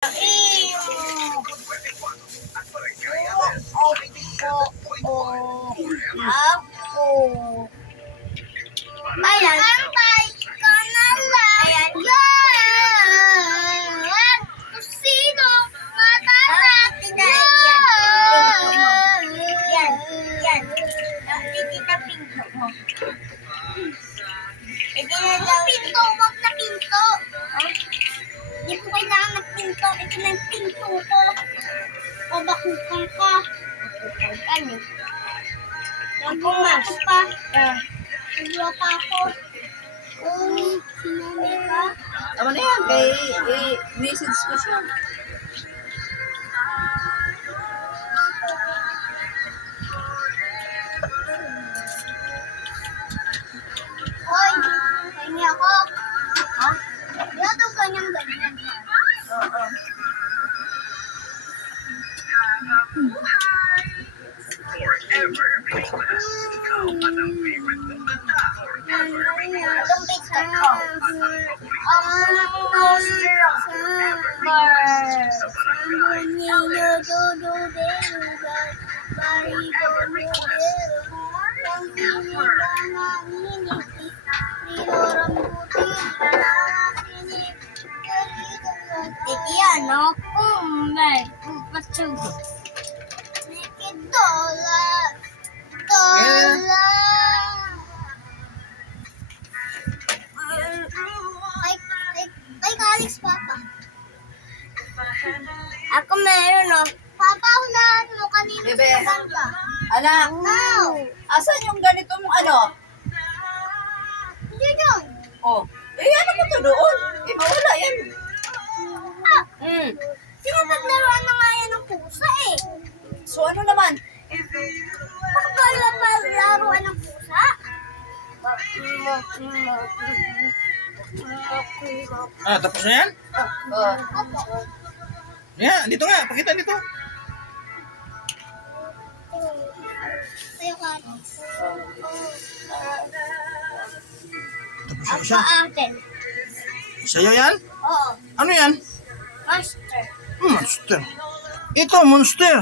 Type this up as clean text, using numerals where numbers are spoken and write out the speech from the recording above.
Ayan. Ayan. Sino? Matatakin na yan. Yan. Titita pinto mo. Pinto, wag na pinto. Hindi ko kailangan ng pinto. Ito na yung pinto ko. Pabakukan ka. Pabakukan eh. Nagbumas pa. Nagbuwa pa ako. Sinanay ka? Tama na yan, message ko siya. Hoy, hingi ako. Ha? Wala daw ganyan. Oo. Anong pizza ko? Toaster Tikiano kumay kupatug. Naked dollar. Ay, kalis, Papa. Ako meron, no? Papa, hulaan mo kanina Bebe. sa bangka. Anak, No. asan yung ganitong ano? Hindi yun. Oh, ano mo to doon? Mawala yan. Ah, Hmm. sinapaglaruan na nga yan ng pusa eh. So ano naman? Paglaruan ng pusa. Tapos na yan? Oh. Yan, dito nga. Pakita dito. Sa'yo, kalis. Tapos Ang na siya. paatin. Sa'yo yan? Oo. Ano yan? Master. Monster. Ito, monster.